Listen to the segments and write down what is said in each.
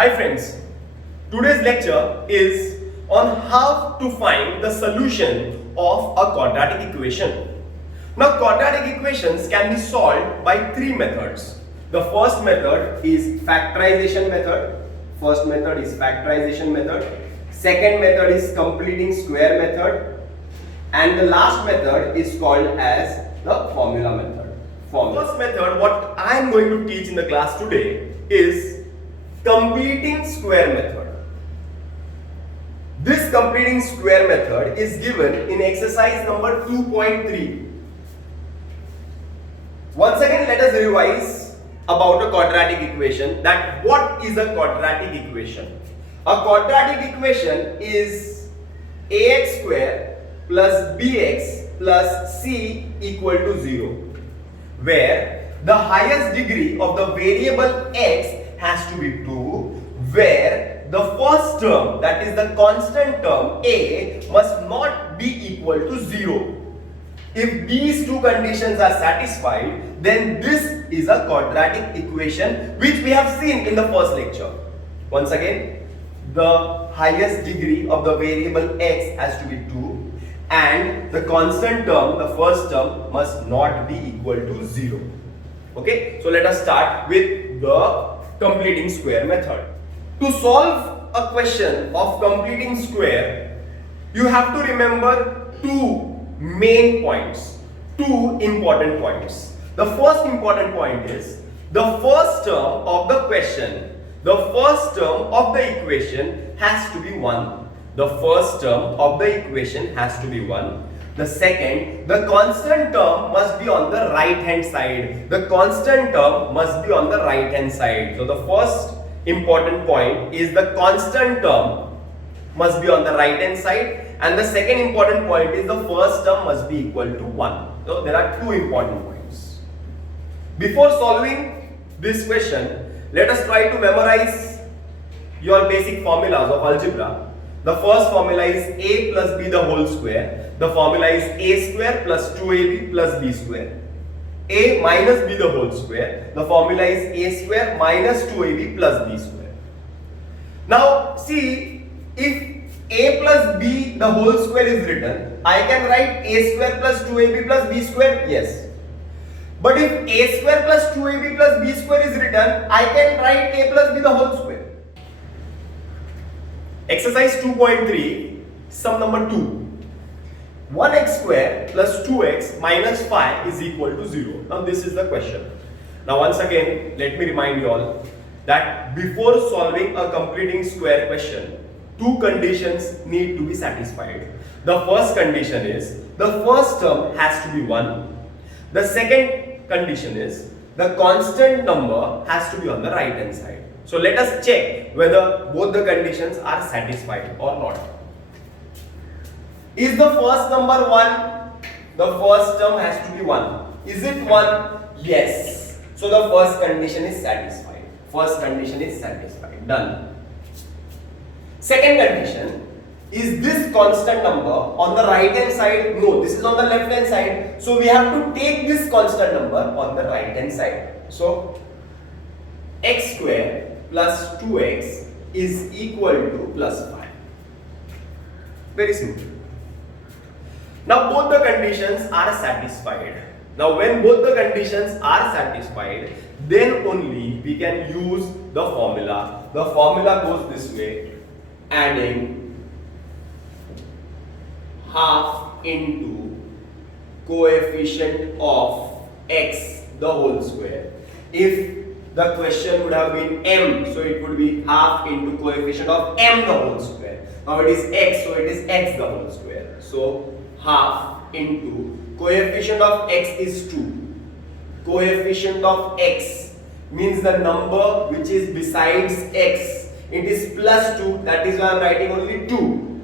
Hi friends, today's lecture is on how to find the solution of a quadratic equation. Now quadratic equations can be solved by three methods. The first method is factorization method. Second method is completing square method. And the last method is called as the formula method. First method, what I am going to teach in the class today is completing square method. This completing square method is given in exercise number 2.3. Once again, let us revise about a quadratic equation. That what is a quadratic equation? A quadratic equation is ax square plus bx plus c equal to 0, where the highest degree of the variable x has to be 2, where the first term, that is the constant term a, must not be equal to 0. If these two conditions are satisfied, then this is a quadratic equation which we have seen in the first lecture. Once again, the highest degree of the variable x has to be 2 and the constant term, the first term, must not be equal to 0. Okay, so let us start with the completing square method. To solve a question of completing square, you have to remember two main points, two important points. The first important point is the first term of the question, the first term of the equation has to be 1. The first term of the equation has to be 1. The second, the constant term must be on the right hand side. The constant term must be on the right hand side. So the first important point is the constant term must be on the right hand side, and the second important point is the first term must be equal to 1. So there are two important points. Before solving this question, let us try to memorize your basic formulas of algebra. The first formula is a plus b the whole square. The formula is a square plus 2ab plus b square. A minus b the whole square. The formula is a square minus 2ab plus b square. Now see, if a plus b the whole square is written, I can write a square plus 2ab plus b square. Yes. But if a square plus 2ab plus b square is written, I can write a plus b the whole square. Exercise 2.3, sum number 2. 1x square plus 2x minus 5 is equal to 0. Now this is the question. Now once again, let me remind you all that before solving a completing square question, two conditions need to be satisfied. The first condition is the first term has to be 1. The second condition is the constant number has to be on the right hand side. So let us check whether both the conditions are satisfied or not. Is the first number 1? The first term has to be 1. Is it 1? Yes. So the first condition is satisfied. First condition is satisfied. Done. Second condition, is this constant number on the right hand side? No, this is on the left hand side. So we have to take this constant number on the right hand side. So x square plus 2x is equal to plus 5. Very simple. Now both the conditions are satisfied. Now when both the conditions are satisfied, then only we can use the formula. The formula goes this way, adding half into coefficient of x the whole square. If the question would have been m, so it would be half into coefficient of m the whole square. Now it is x, so it is x the whole square. So half into coefficient of x is 2. Coefficient of x means the number which is besides x. It is plus 2, that is why I am writing only 2.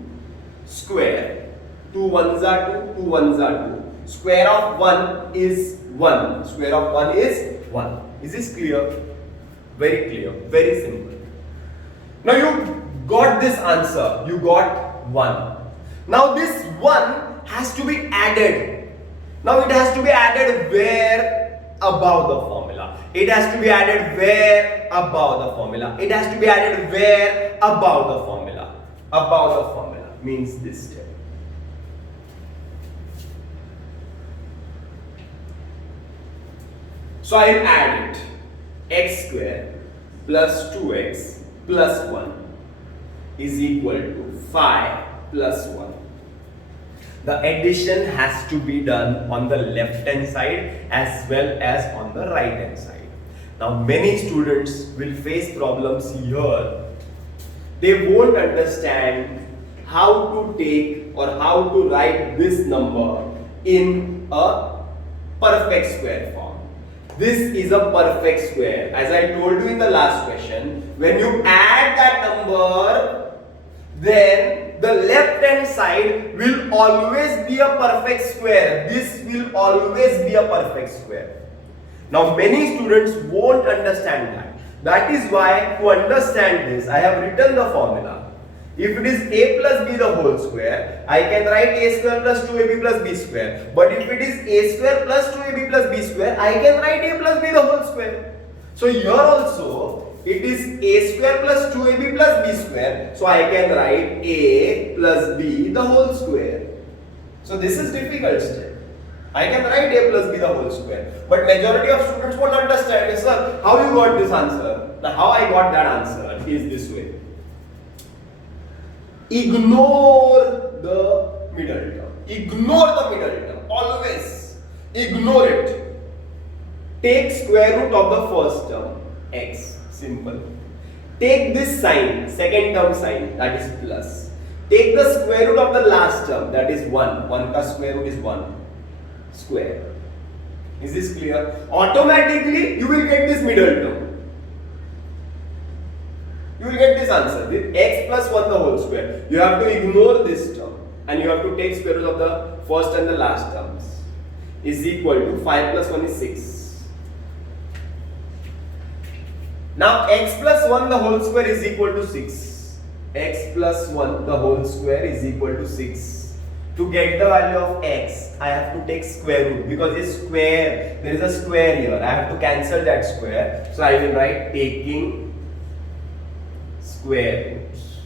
Square, 2 ones are 2, 2 ones are 2. Square of 1 is 1. Square of 1 is 1. Is this clear? Very clear, very simple. Now you got this answer, you got 1. Now this 1 has to be added. Now it has to be added where? Above the formula. formula. It has to be added where? Above the formula. It has to be added where? Above the formula. Above the formula means this step. So I will add it. X square plus 2x plus 1 is equal to 5 plus 1. The addition has to be done on the left hand side as well as on the right hand side. Now many students will face problems here. They won't understand how to take or how to write this number in a perfect square form. This is a perfect square. As I told you in the last question, when you add that number, then the left hand side will always be a perfect square. This will always be a perfect square. Now many students won't understand that. That is why to understand this, I have written the formula. If it is a plus b the whole square, I can write a square plus 2ab plus b square. But if it is a square plus 2ab plus b square, I can write a plus b the whole square. So here also, it is a square plus 2ab plus b square. So I can write a plus b the whole square. So this is difficult step. I can write a plus b the whole square. But majority of students won't understand. Sir, how you got this answer? Now how I got that answer is this way. Ignore the middle term. Ignore the middle term. Always ignore it. Take square root of the first term, x. Simple. Take this sign, second term sign, that is plus. Take the square root of the last term, that is 1. 1 ka square root is 1 square. Is this clear? Automatically you will get this middle term. You will get this answer with x plus 1 the whole square. You have to ignore this term and you have to take square root of the first and the last terms. Is equal to 5 plus 1 is 6. Now x plus 1 the whole square is equal to 6. X plus 1 the whole square is equal to 6. To get the value of x, I have to take square root because it's square. There is a square here. I have to cancel that square. So I will write taking square roots.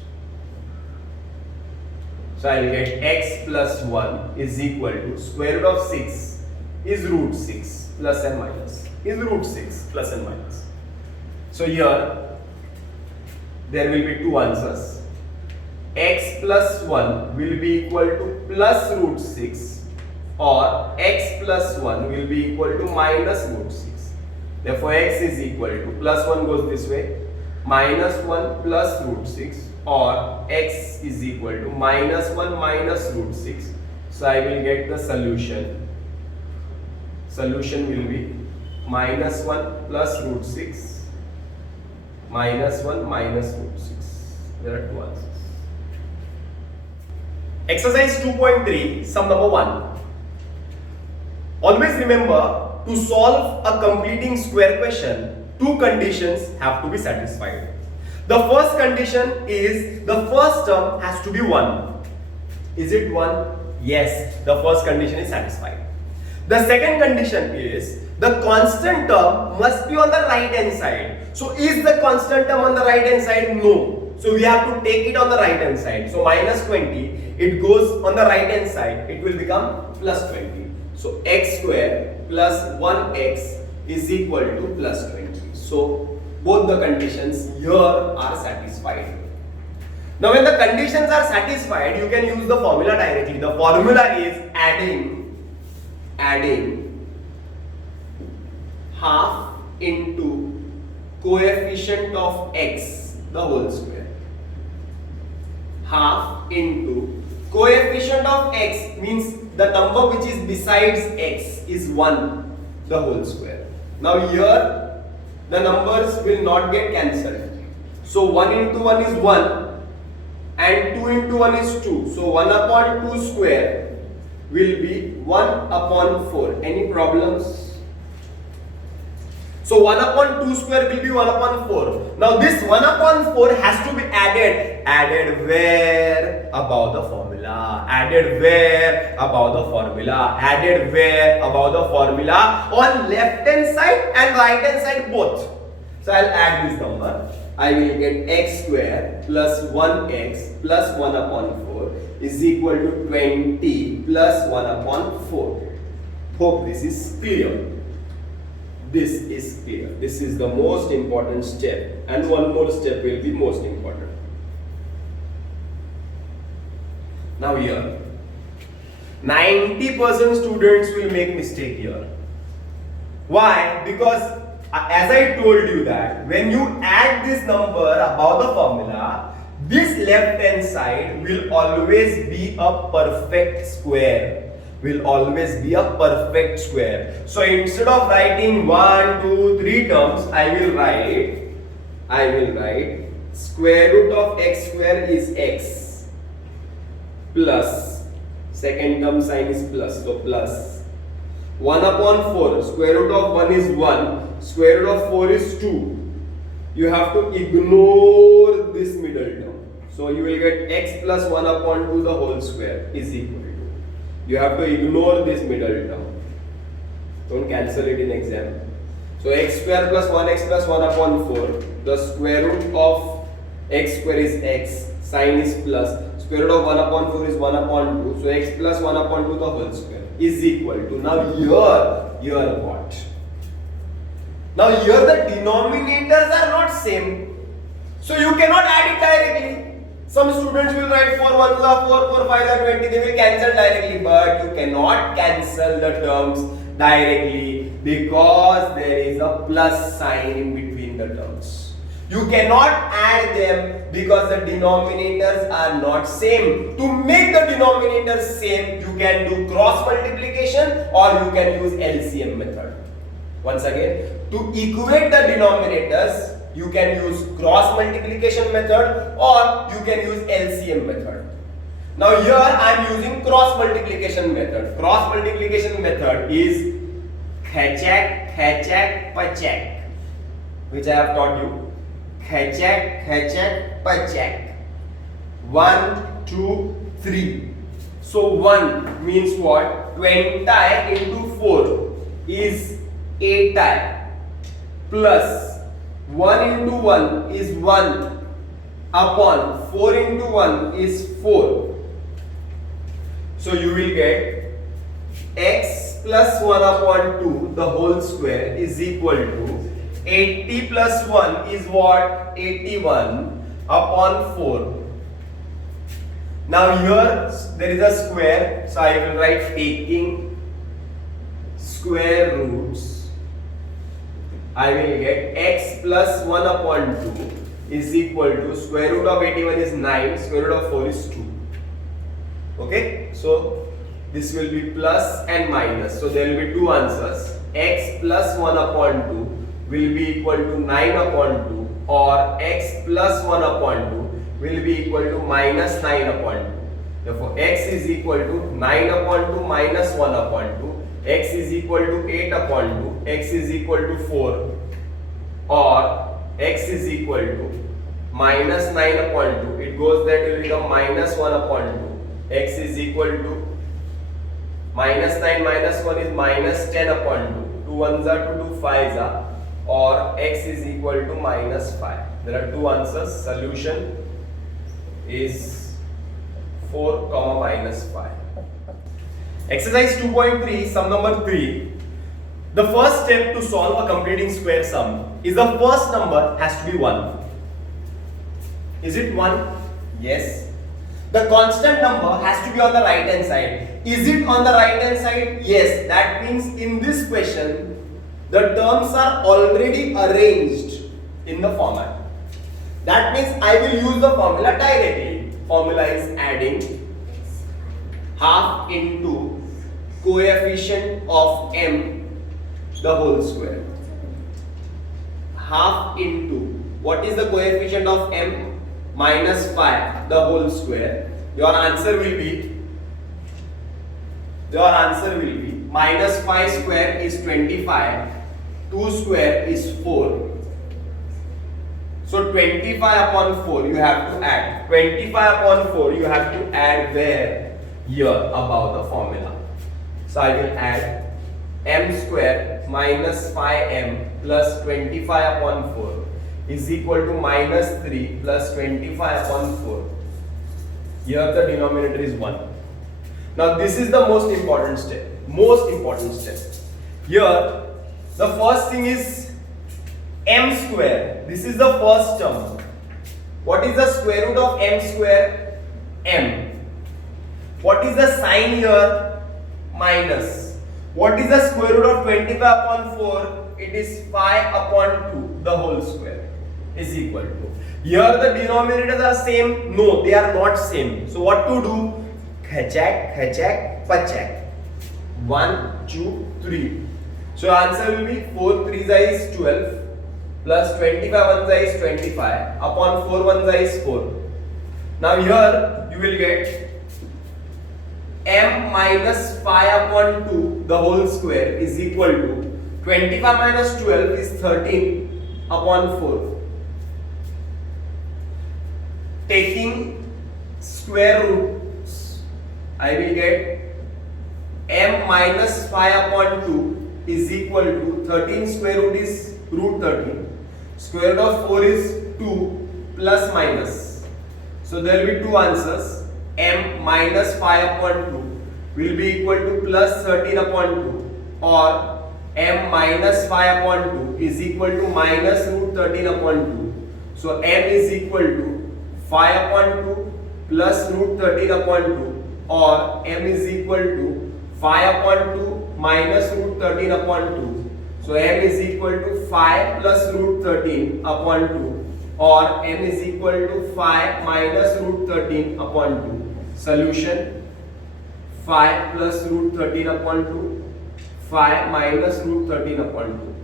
So I will get x plus 1 is equal to square root of 6 is root 6 plus and minus. Is root 6 plus and minus. So here there will be two answers. X plus 1 will be equal to plus root 6 or x plus 1 will be equal to minus root 6. Therefore x is equal to plus 1 goes this way. Minus 1 plus root 6 or x is equal to minus 1 minus root 6. So I will get the solution. Solution will be minus 1 plus root 6 minus 1 minus root 6. There are two answers. Exercise 2.3, sum number 1. Always remember, to solve a completing square question, two conditions have to be satisfied. The first condition is the first term has to be 1. Is it 1? Yes, the first condition is satisfied. The second condition is the constant term must be on the right hand side. So is the constant term on the right hand side? No. So we have to take it on the right hand side. So minus 20, it goes on the right hand side. It will become plus 20. So x square plus 1x is equal to plus 20. So both the conditions here are satisfied. Now when the conditions are satisfied, you can use the formula directly. The formula is adding half into coefficient of x the whole square. Half into coefficient of x means the number which is besides x is 1 the whole square. Now here the numbers will not get cancelled. So 1 into 1 is 1 and 2 into 1 is 2. So 1 upon 2 square will be 1 upon 4. Any problems? So 1 upon 2 square will be 1 upon 4. Now this 1 upon 4 has to be added. Added where? Above the formula. Added where? Above the formula. Added where? Above the formula. On left hand side and right hand side both. So I'll add this number. I will get x square plus 1x plus 1 upon 4 is equal to 20 plus 1 upon 4. Hope this is clear. This is clear. This is the most important step, and one more step will be most important. Now here, 90% students will make mistake here. Why? Because as I told you that when you add this number above the formula, this left hand side will always be a perfect square. Will always be a perfect square. So instead of writing 1, 2, 3 terms, I will write square root of x square is x plus, second term sign is plus, so plus 1 upon 4, square root of 1 is 1, square root of 4 is 2. You have to ignore this middle term. So you will get x plus 1 upon 2 the whole square is equal to. You have to ignore this middle term. Don't cancel it in exam. So x square plus 1x plus 1 upon 4. The square root of x square is x. Sign is plus. Square root of 1 upon 4 is 1 upon 2. So x plus 1 upon 2 the whole square is equal to. Now here what? Now here the denominators are not same. So you cannot add it directly. Some students will write 4 1s are 4, 4 5s are 20, they will cancel directly, but you cannot cancel the terms directly because there is a plus sign in between the terms. You cannot add them because the denominators are not same. To make the denominators same, you can do cross multiplication or you can use LCM method. Once again, to equate the denominators, you can use cross multiplication method or you can use LCM method. Now here I am using cross multiplication method. Cross multiplication method is khechak, khechak, pachak, which I have taught you. Khechak, khechak, pachak. 1, 2, 3. So 1 means what? 20 into 4 is 8 plus 1 into 1 is 1 upon 4 into 1 is 4. So you will get x plus 1 upon 2 the whole square is equal to 80 plus 1 is what? 81 upon 4. Now here there is a square, so I will write taking square roots. I will get x plus 1 upon 2 is equal to square root of 81 is 9, square root of 4 is 2. Okay, so this will be plus and minus. So there will be two answers. X plus 1 upon 2 will be equal to 9 upon 2 or x plus 1 upon 2 will be equal to minus 9 upon 2. Therefore, x is equal to 9 upon 2 minus 1 upon 2. X is equal to 8 upon 2, x is equal to 4 or x is equal to minus 9 upon 2, it goes there to become minus 1 upon 2, x is equal to minus 9 minus 1 is minus 10 upon 2, 2 1s are 2, 2 5s are, or x is equal to minus 5. There are two answers, solution is 4 comma minus 5. Exercise 2.3, sum number 3. The first step to solve a completing square sum is the first number has to be 1. Is it 1? Yes. The constant number has to be on the right hand side. Is it on the right hand side? Yes. That means in this question, the terms are already arranged in the format. That means I will use the formula directly. Formula is adding half into coefficient of m the whole square. Half into, what is the coefficient of m? Minus 5 the whole square. Your answer will be minus 5 square is 25 2 square is 4. So 25 upon 4 you have to add. 25 upon 4 you have to add where? Here above the formula. So I will add m square minus 5m plus 25 upon 4 is equal to minus 3 plus 25 upon 4. Here the denominator is 1. Now this is the most important step. Most important step. Here the first thing is m square. This is the first term. What is the square root of m square? M. What is the sign here? Minus. What is the square root of 25 upon 4? It is 5 upon 2, the whole square is equal to. Here the denominators are same? No, they are not same. So what to do? Khachak, khachak, pachak. 1, 2, 3. So answer will be 4 3 is 12 plus 25 1 is 25 upon 4 1 is 4. Now here you will get m minus 5 upon 2 the whole square is equal to 25 minus 12 is 13 upon 4. Taking square roots, I will get m minus 5 upon 2 is equal to 13 square root is root 13. Square root of 4 is 2 plus minus. So there will be two answers. M minus 5 upon 2 will be equal to plus 13 upon 2, or m minus 5 upon 2 is equal to minus root 13 upon 2. So m is equal to 5 upon 2 plus root 13 upon 2, or m is equal to 5 upon 2 minus root 13 upon 2. So m is equal to 5 plus root 13 upon 2, or m is equal to 5 minus root 13 upon 2. Solution: 5 plus root 13 upon 2, 5 minus root 13 upon 2.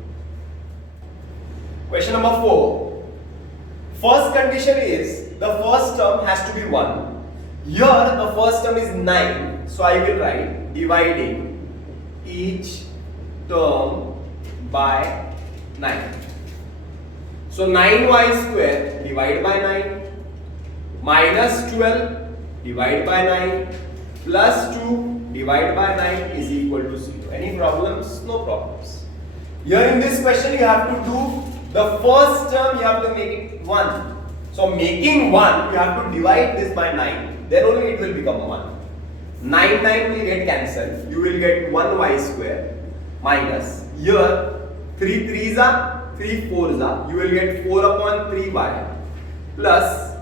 Question number 4. First condition is the first term has to be 1. Here the first term is 9. So I will write dividing each term by 9. So 9y square divided by 9 minus 12 divided by 9 plus 2 divided by 9 is equal to 0. Any problems? No problems. Here in this question you have to do the first term, you have to make it 1. So making 1, you have to divide this by 9. Then only it will become 1. 9 will get cancelled. You will get 1y square minus. Here 3 3s are 3 4s are. You will get 4 upon 3y plus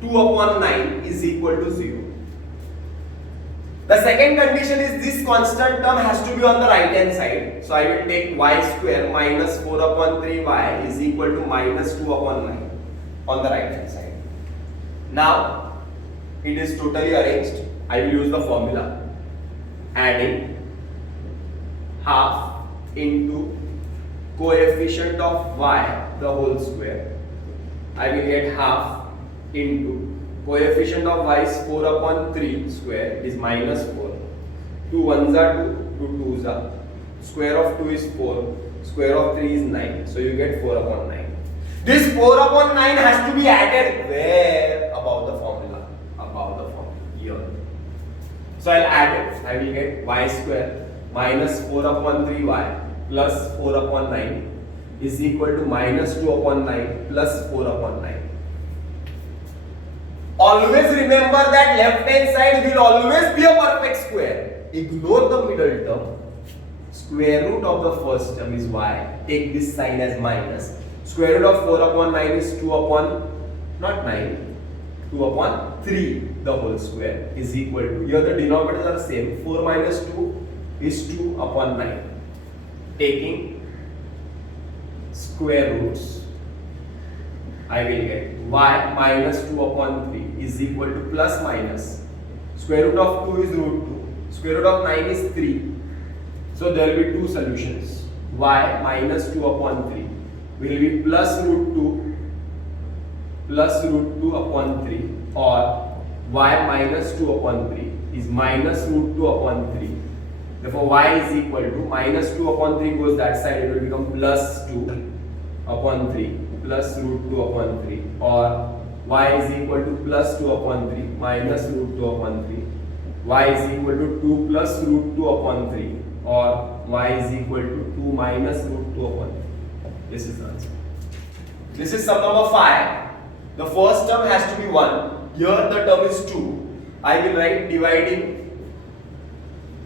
2 upon 9 is equal to 0. The second condition is this constant term has to be on the right hand side. So I will take y square minus 4 upon 3y is equal to minus 2 upon 9 on the right hand side. Now it is totally arranged. I will use the formula. Adding half into coefficient of y the whole square. I will get half into coefficient of y is 4 upon 3 square is minus 4. 2 1s are 2, 2 2s are. Square of 2 is 4, square of 3 is 9. So you get 4 upon 9. This 4 upon 9 has to be added where? Above the formula. Above the formula. Here. So I'll add it. I will get y square minus 4 upon 3y plus 4 upon 9 is equal to minus 2 upon 9 plus 4 upon 9. Always remember that left hand side will always be a perfect square. Ignore the middle term. Square root of the first term is y. Take this sign as minus. Square root of 4 upon 9 is 2 upon, not 9, 2 upon 3 the whole square is equal to, here the denominators are same, 4 minus 2 is 2 upon 9. Taking square roots, I will get y minus 2 upon 3 is equal to plus minus. Square root of 2 is root 2. Square root of 9 is 3. So there will be two solutions. Y minus 2 upon 3 will be plus root 2 upon 3, or y minus 2 upon 3 is minus root 2 upon 3 Therefore y is equal to minus 2 upon 3 goes that side, it will become plus 2 upon 3 plus root 2 upon 3, or y is equal to plus 2 upon 3 minus root 2 upon 3, y is equal to 2 plus root 2 upon 3, or y is equal to 2 minus root 2 upon 3. This is the answer. This is sum number 5. The first term has to be 1. Here the term is 2. I will write dividing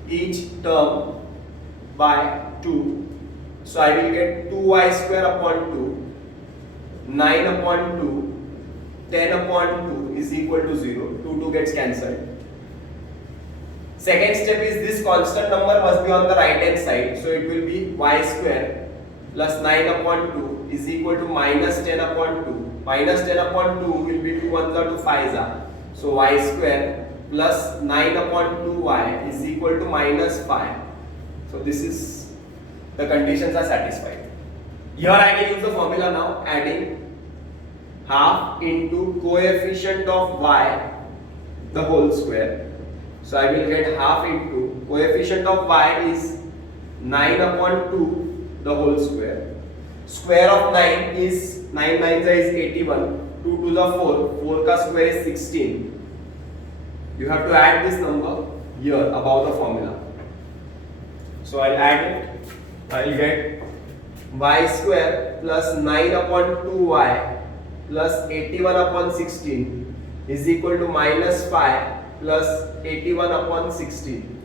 each term by 2. So I will get 2y square upon 2, 9 upon 2, 10 upon 2 is equal to 0. 2 gets cancelled. Second step is this constant number must be on the right hand side. So it will be y square plus 9 upon 2 is equal to minus 10 upon 2. Minus 10 upon 2 will be 2 ones are 2 5s are. So y square plus 9 upon 2y is equal to minus 5. So this is, the conditions are satisfied. Here I can use the formula now, adding half into coefficient of y the whole square. So I will get half into coefficient of y is 9 upon 2 the whole square. Square of 9 is 9 9s is 81. 2 to the 4. 4 ka square is 16. You have to add this number here above the formula. So I'll add it. I'll get y square plus 9 upon 2y plus 81 upon 16 is equal to minus 5 plus 81 upon 16.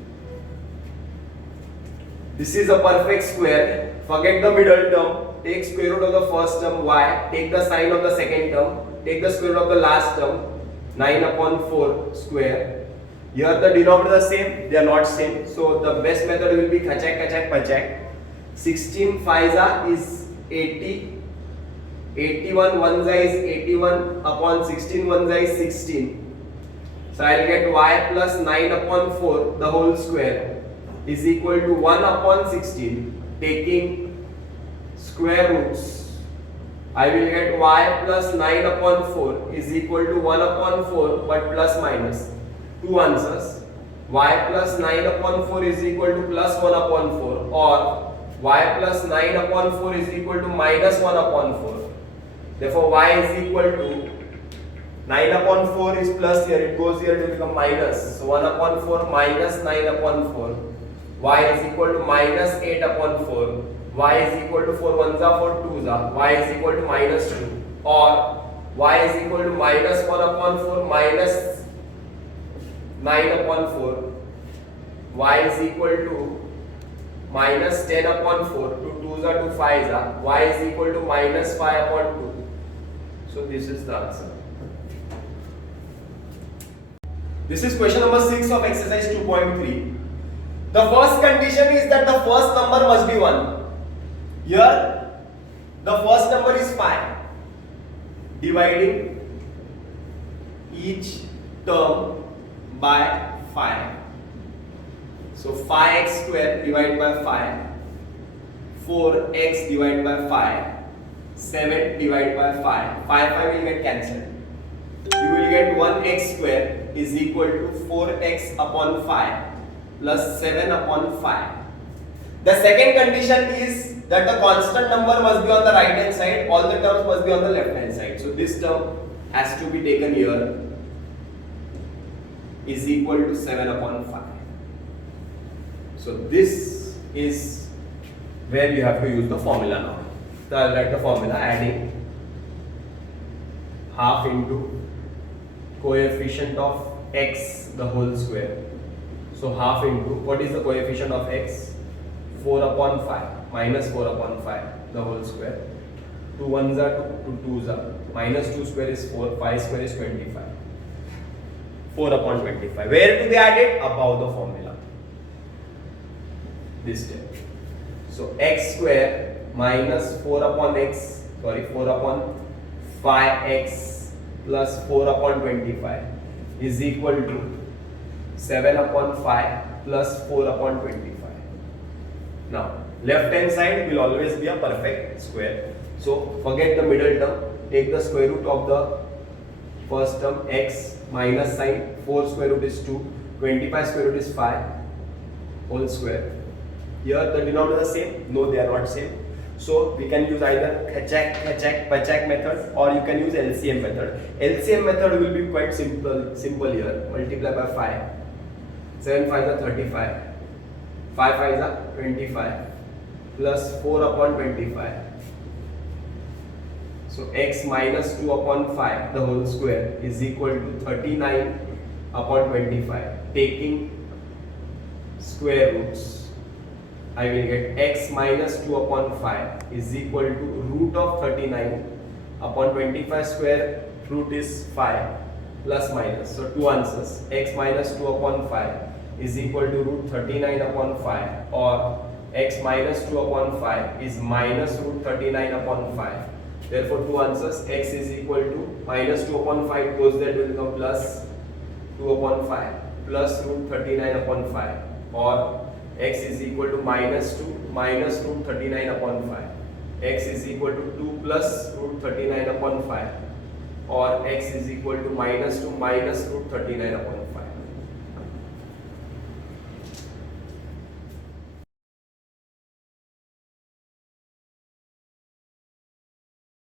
This is a perfect square. Forget the middle term. Take square root of the first term y. Take the sign of the second term. Take the square root of the last term. 9 upon 4 square. Here the denominator is the same. They are not same. So the best method will be khachak khachak pachak. 16 5s is 80. 81 1s is 81 upon 16 1s is 16. So I will get y plus 9 upon 4 the whole square is equal to 1 upon 16. Taking square roots, I will get y plus 9 upon 4 is equal to 1 upon 4 but plus minus. Two answers. Y plus 9 upon 4 is equal to plus 1 upon 4, or y plus 9 upon 4 is equal to minus 1 upon 4. Therefore y is equal to 9 upon 4 is plus here, it goes here to become minus. So 1 upon 4 minus 9 upon 4. Y is equal to minus 8 upon 4. Y is equal to 4 1s are 4 2s are. Y is equal to minus 2. Or y is equal to minus 1 upon 4 minus 9 upon 4. Y is equal to minus 10 upon 4. 2 2s are 2 5s are. Y is equal to minus 5 upon 2. So this is the answer. This is question number 6 of exercise 2.3. The first condition is that the first number must be 1. Here the first number is 5. Dividing each term by 5. So 5x square divided by 5. 4x divided by 5. 7 divided by 5. 5 will get cancelled. You will get 1x square is equal to 4x upon 5 plus 7 upon 5. The second condition is that the constant number must be on the right hand side, all the terms must be on the left hand side. So this term has to be taken here is equal to 7 upon 5. So this is where you have to use the formula now. So I'll write the formula, adding half into coefficient of x the whole square. So half into, what is the coefficient of x? 4 upon 5 minus 4 upon 5 the whole square. 2 1s are 2, 2 2s are. Minus 2 square is 4, 5 square is 25. 4 upon 25. Where to be added? Above the formula. This step. So x square minus 4 upon x, 4 upon 5x plus 4 upon 25 is equal to 7 upon 5 plus 4 upon 25. Now, left hand side will always be a perfect square. So, forget the middle term. Take the square root of the first term x minus sign. 4 square root is 2. 25 square root is 5. whole square. Here the denominator is same? No, they are not same. So we can use either Pachak method, or you can use LCM method. LCM method will be quite simple here. Multiply by 5. 7 5 is 35. 5 5 is 25 plus 4 upon 25. So x minus 2 upon 5 the whole square is equal to 39 upon 25. Taking square roots, I will get x minus 2 upon 5 is equal to root of 39 upon 25 square. Root is 5 plus minus. So two answers. X minus 2 upon 5 is equal to root 39 upon 5, or x minus 2 upon 5 is minus root 39 upon 5. Therefore two answers. X is equal to minus 2 upon 5 goes there, will become plus 2 upon 5 plus root 39 upon 5, or x is equal to minus 2 minus root 39 upon 5. X is equal to 2 plus root 39 upon 5, or x is equal to minus 2 minus root 39 upon 5.